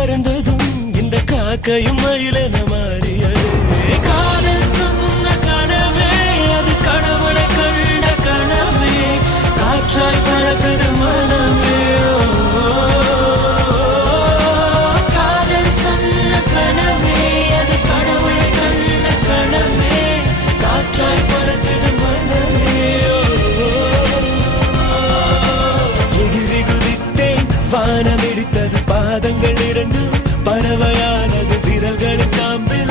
பறந்ததும் இந்த காக்கையும் மயிலென மாறியது. காதல் சொன்ன கனவே அது கடவுளை கண்ட கனவே, காற்றாய் பறக்குது மனமே. காதல் சொன்ன கனவே அது கடவுளை கண்ட கனவே, காற்றாய் பறக்குது மனமே. எகிரி குதித்தேன், வானம் இடித்தது பாதங்கள் இரண்டு, பறவையானது விரல்களின் காம்பில்